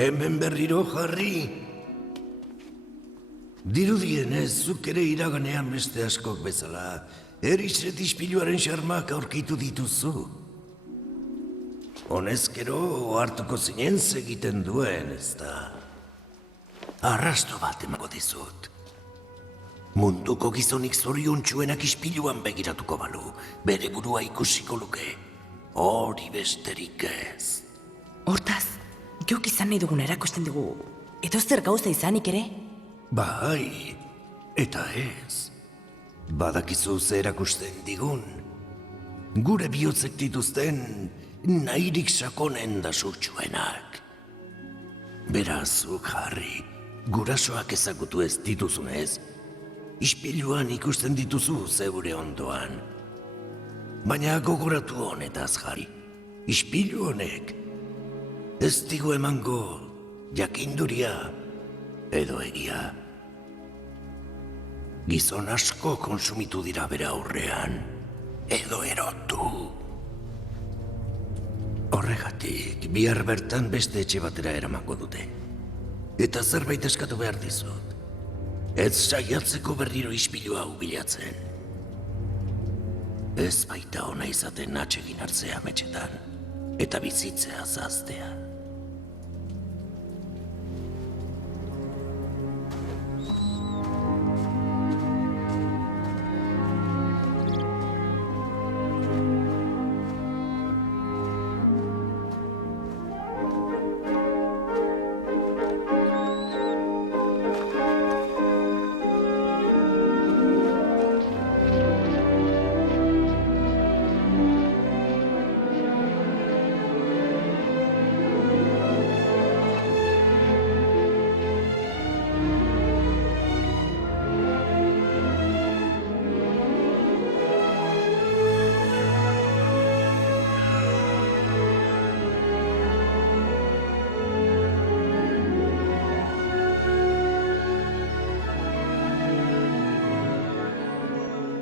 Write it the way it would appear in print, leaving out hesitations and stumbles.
Hemen berriro jarri. Dirudienez, zuk ere iraganean beste askok bezala, Erisret ispiluaren xarmak aurkitu dituzu. Honezkero, ohartuko zinen egiten duen, ezta. Arrasto bat emango dizut. Munduko gizonik zoriontsuenak ispiluan begiratuko balu, bere burua ikusiko luke. Hori besterik ez. Hortaz, geuk izan nahi dugun erakusten dugu, edozer gauza izanik ere? Bai, eta ez. Badakizu ze erakusten digun. Gure bihotzek dituzten nahirik sakonen da surtsuenak. Berazuk, Harry, gurasoak ezagutu ez dituzunez, ispiluan ikusten dituzu zeure ondoan. Baina gogoratu honetaz, Harry, ispilu honek ez digu emango jakinduria edo egia. Gizon asko konsumitu dira bere aurrean, edo erotu. Horregatik, bihar bertan beste etxe batera eramango dute. Eta zerbait eskatu behar dizut. Ez saiatzeko berriro ispilu hau bilatzen. Ez baita ona izaten atsegin hartzea ametsetan, eta bizitzea zaztea.